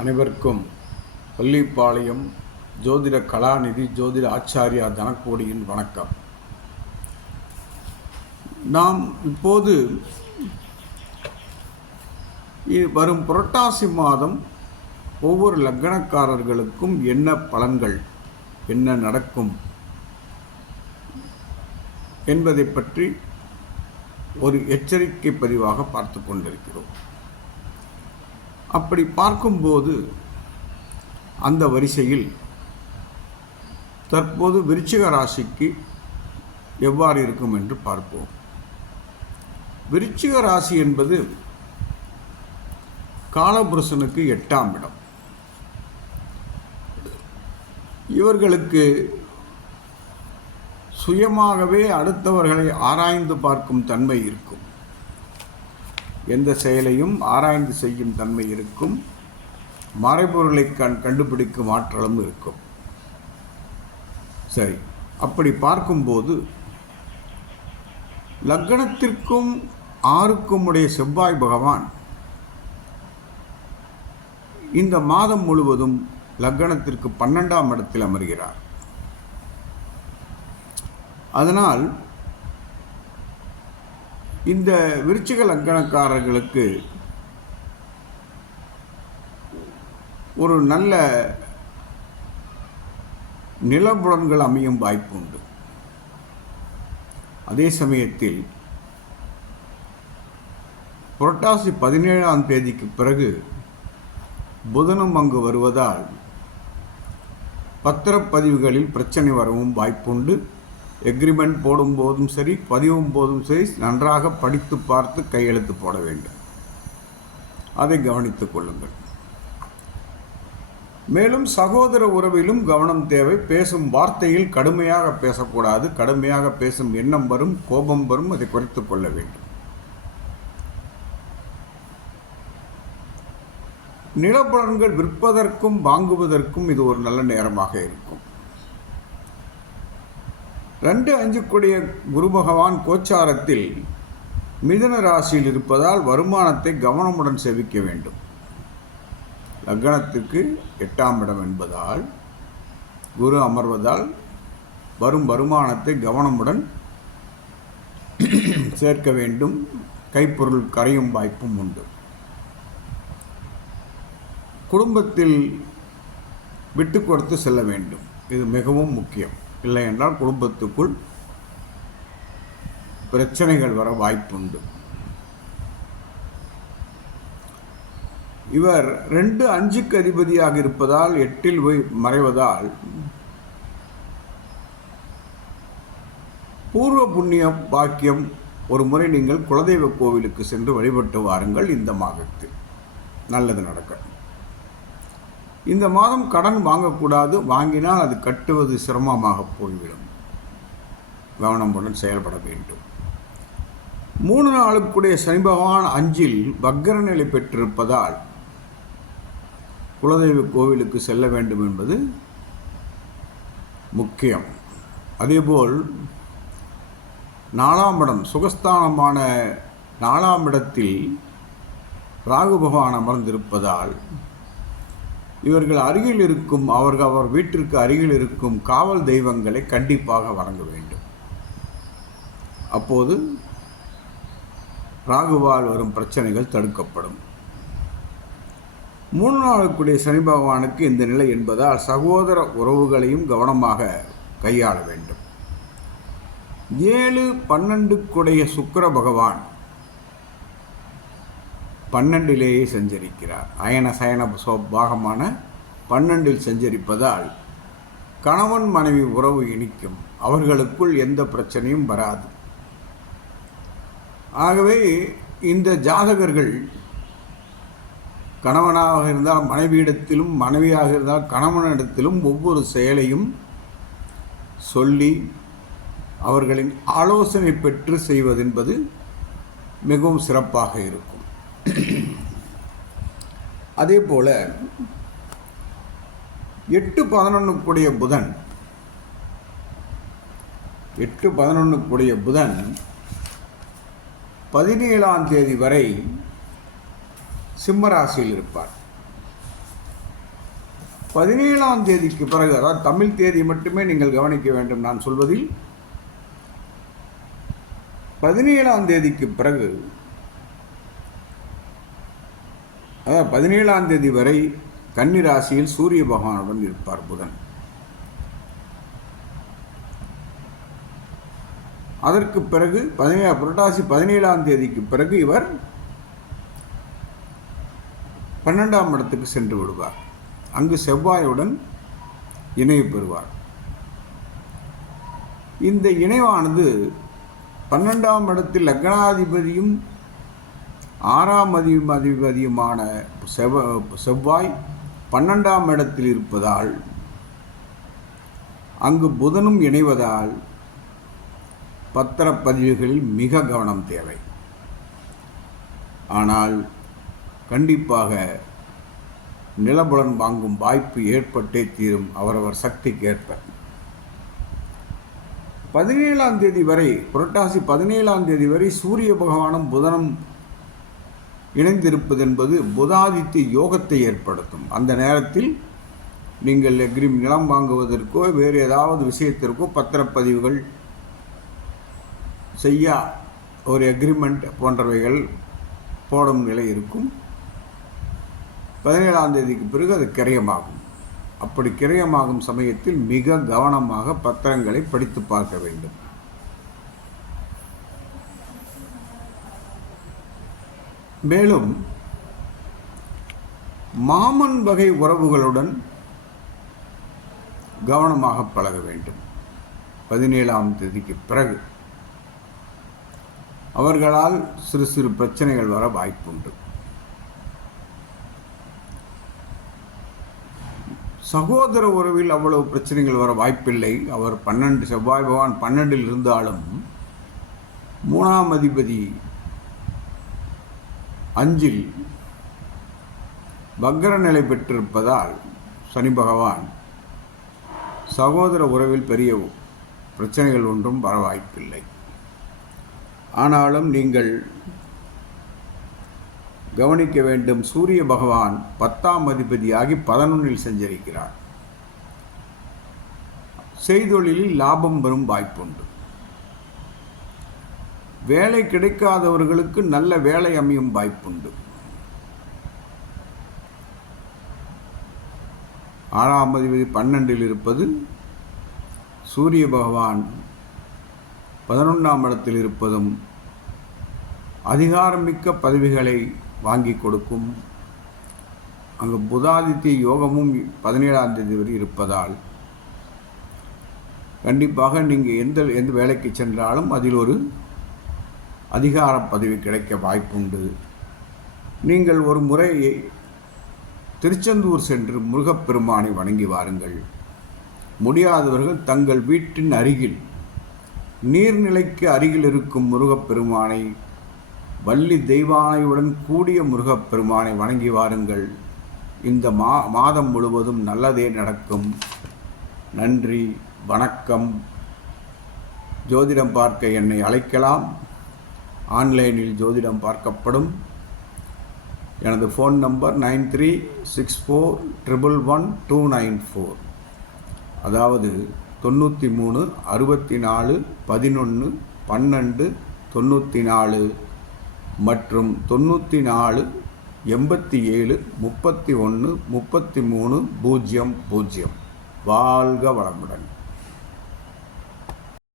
அனைவருக்கும் பள்ளிப்பாளையம் ஜோதிட கலாநிதி ஜோதிட ஆச்சாரியா தனக்கோடியின் வணக்கம். நாம் இப்போது வரும் புரட்டாசி மாதம் ஒவ்வொரு லக்கணக்காரர்களுக்கும் என்ன பலன்கள் என்ன நடக்கும் என்பதை பற்றி ஒரு எச்சரிக்கை பதிவாக பார்த்து கொண்டிருக்கிறோம். அப்படி பார்க்கும்போது அந்த வரிசையில் தற்போது விருச்சிக ராசிக்கு எவ்வாறு இருக்கும் என்று பார்ப்போம். விருச்சிக ராசி என்பது காலபுருஷனுக்கு எட்டாம் இடம். இவர்களுக்கு சுயமாகவே அடுத்தவர்களை ஆராய்ந்து பார்க்கும் தன்மை இருக்கும். எந்த செயலையும் ஆராய்ந்து செய்யும் தன்மை இருக்கும். மறைபொருளை கண் கண்டுபிடிக்கும் ஆற்றலும் இருக்கும். சரி அப்படி பார்க்கும்போது லக்னத்திற்கும் ஆறுக்கும் உடைய செவ்வாய் பகவான் இந்த மாதம் முழுவதும் லக்னத்திற்கு பன்னெண்டாம் இடத்தில் அமர்கிறார். அதனால் இந்த விருச்சிக லக்கணக்காரர்களுக்கு ஒரு நல்ல நிலபுலன்கள் அமையும் வாய்ப்பு உண்டு அதே சமயத்தில் புரட்டாசி பதினேழாம் தேதிக்கு பிறகு புதனும் அங்கு வருவதால் பத்திரப்பதிவுகளில் பிரச்சனை வரவும் வாய்ப்புண்டு. எக்ரிமெண்ட் போடும்போதும் சரி பதிவும் போதும் சரி நன்றாக படித்து பார்த்து கையெழுத்து போட வேண்டும். அதை கவனித்துக் கொள்ளுங்கள். மேலும் சகோதர உறவிலும் கவனம் தேவை. பேசும் வார்த்தையில் கடுமையாக பேசக்கூடாது. கடுமையாக பேசும் எண்ணம் வரும் கோபம் வரும் அதை குறைத்து கொள்ள வேண்டும். நிலப்பலன்கள் விற்பதற்கும் வாங்குவதற்கும் இது ஒரு நல்ல நேரமாக இருக்கும். ரெண்டு அஞ்சுக்குடைய குரு பகவான் கோச்சாரத்தில் மிதுன ராசியில் இருப்பதால் வருமானத்தை கவனமுடன் சேவிக்க வேண்டும். லக்னத்துக்கு எட்டாம் இடம் என்பதால் குரு அமர்வதால் வரும் வருமானத்தை கவனமுடன் சேர்க்க வேண்டும். கைப்பொருள் கரையும் வாய்ப்பும் உண்டு. குடும்பத்தில் விட்டு கொடுத்து செல்ல வேண்டும். இது மிகவும் முக்கியம். இல்லை என்றால் குடும்பத்துக்குள் பிரச்சனைகள் வர வாய்ப்புண்டு. இவர் ரெண்டு அஞ்சுக்கு அதிபதியாக இருப்பதால் எட்டில் போய் மறைவதால் பூர்வ புண்ணியம் பாக்கியம் ஒரு முறை நீங்கள் குலதெய்வ கோவிலுக்கு சென்று வழிபட்டு வாருங்கள் இந்த மாதத்தில். நல்லது நடக்கும் இந்த மாதம் கடன் வாங்கக்கூடாது வாங்கினால் அது கட்டுவது சிரமமாக போய்விடும். கவனமுடன் செயல்பட வேண்டும். மூணு நாளுக்குடைய சனி பகவான் அஞ்சில் வக்கர நிலை பெற்றிருப்பதால் குலதெய்வ கோவிலுக்கு செல்ல வேண்டும் என்பது முக்கியம். அதேபோல் நாலாம் இடம் சுகஸ்தானமான நாலாம் இடத்தில் ராகு பகவான் அமர்ந்திருப்பதால் இவர்கள் அருகில் இருக்கும் அவர்கள் அவர் வீட்டிற்கு அருகில் இருக்கும் காவல் தெய்வங்களை கண்டிப்பாக வணங்க வேண்டும். அப்போது ராகுவால் வரும் பிரச்சனைகள் தடுக்கப்படும். மூணு நாளுக்குடைய சனி பகவானுக்கு இந்த நிலை என்பதால் சகோதர உறவுகளையும் கவனமாக கையாள வேண்டும். ஏழு பன்னெண்டுக்குடைய சுக்கிர பகவான் பன்னெண்டிலேயே சஞ்சரிக்கிறார். அயன சயன சோ- பாகமான பன்னெண்டில் சஞ்சரிப்பதால் கணவன் மனைவி உறவு இனிக்கும். அவர்களுக்குள் எந்த பிரச்சனையும் வராது. ஆகவே இந்த ஜாதகர்கள் கணவனாக இருந்தால் மனைவியிடத்திலும் மனைவியாக இருந்தால் கணவனிடத்திலும் ஒவ்வொரு செயலையும் சொல்லி அவர்களின் ஆலோசனை பெற்று செய்வதென்பது மிகவும் சிறப்பாக இருக்கும். அதே போல் எட்டு பதினொன்றுக்குடைய புதன் எட்டு பதினொன்றுக்குடைய புதன் பதினேழாம் தேதி வரை சிம்மராசியில் இருப்பார். பதினேழாம் தேதிக்கு பிறகு அதாவது தமிழ் தேதி மட்டுமே நீங்கள் கவனிக்க வேண்டும் நான் சொல்வதில் பதினேழாம் தேதிக்கு பிறகு அதாவது பதினேழாம் தேதி வரை கன்னி ராசியில் சூரிய பகவானுடன் இருப்பார் புதன். அதற்கு பிறகு பதினேழு புரட்டாசி பதினேழாம் தேதிக்கு பிறகு இவர் பன்னெண்டாம் இடத்துக்கு சென்று விடுவார். அங்கு செவ்வாயுடன் இணைவு பெறுவார். இந்த இணைவானது பன்னெண்டாம் இடத்தில் லக்னாதிபதியும் ஆறாம் அதிப அதிபதியுமான செவ்வ செவ்வாய் பன்னெண்டாம் இடத்தில் இருப்பதால் அங்கு புதனும் இணைவதால் பத்திரப்பதிவுகளில் மிக கவனம் தேவை. ஆனால் கண்டிப்பாக நிலபுலன் வாங்கும் வாய்ப்பு ஏற்பட்டே தீரும் அவரவர் சக்திக்கேற்ப. பதினேழாம் தேதி வரை புரட்டாசி பதினேழாம் தேதி வரை சூரிய பகவானும் புதனும் இணைந்திருப்பது என்பது புதாதித்ய யோகத்தை ஏற்படுத்தும். அந்த நேரத்தில் நீங்கள் எக்ரி நிலம் வாங்குவதற்கோ வேறு ஏதாவது விஷயத்திற்கோ பத்திரப்பதிவுகள் செய்ய ஒரு எக்ரிமெண்ட் போன்றவைகள் போடும் நிலை இருக்கும். பதினேழாம் தேதிக்கு பிறகு அது கிரயமாகும். அப்படி கிரயமாகும் சமயத்தில் மிக கவனமாக பத்திரங்களை படித்து பார்க்க வேண்டும். மேலும் மாமன் வகை உறவுகளுடன் கவனமாக பழக வேண்டும். பதினேழாம் தேதிக்கு பிறகு அவர்களால் சிறு சிறு பிரச்சனைகள் வர வாய்ப்புண்டு. சகோதர உறவில் அவ்வளவு பிரச்சனைகள் வர வாய்ப்பில்லை. அவர் பன்னெண்டு செவ்வாய் பகவான் பன்னெண்டில் இருந்தாலும் மூணாம் அதிபதி அஞ்சில் வக்கர நிலை பெற்றிருப்பதால் சனி பகவான் சகோதர உறவில் பெரிய பிரச்சனைகள் ஒன்றும் வர வாய்ப்பில்லை. ஆனாலும் நீங்கள் கவனிக்க வேண்டும் சூரிய பகவான் பத்தாம் அதிபதியாகி பதினொன்றில் செஞ்சிருக்கிறார். செய்தொழிலில் லாபம் வரும் வாய்ப்புண்டு. வேலை கிடைக்காதவர்களுக்கு நல்ல வேலை அமையும் வாய்ப்புண்டு. ஆறாம் அதிபதி பன்னெண்டில் இருப்பது சூரிய பகவான் பதினொன்றாம் இடத்தில் இருப்பதும் அதிகாரமிக்க பதவிகளை வாங்கி கொடுக்கும். அங்கு புதாதித்ய யோகமும் பதினேழாம் தேதி வரை இருப்பதால் கண்டிப்பாக நீங்கள் எந்த எந்த வேலைக்கு சென்றாலும் அதில் ஒரு அதிகார பதவி கிடைக்க வாய்ப்புண்டு. நீங்கள் ஒரு முறை திருச்செந்தூர் சென்று முருகப்பெருமானை வணங்கி வாருங்கள். முடியாதவர்கள் தங்கள் வீட்டின் அருகில் நீர்நிலைக்கு அருகில் இருக்கும் முருகப்பெருமானை வள்ளி தெய்வானையுடன் கூடிய முருகப்பெருமானை வணங்கி வாருங்கள். இந்த மா மாதம் முழுவதும் நல்லதே நடக்கும். நன்றி வணக்கம். ஜோதிடம் பார்க்க என்னை அழைக்கலாம். ஆன்லைனில் ஜோதிடம் பார்க்கப்படும். எனது phone number nine three six four triple one two nine four. அதாவது தொண்ணூற்றி மூணு அறுபத்தி நாலு பதினொன்று பன்னெண்டு தொண்ணூற்றி நாலு மற்றும் தொண்ணூற்றி நாலு எண்பத்தி ஏழு முப்பத்தி ஒன்று முப்பத்தி மூணு பூஜ்ஜியம் பூஜ்ஜியம். வாழ்க வளமுடன்.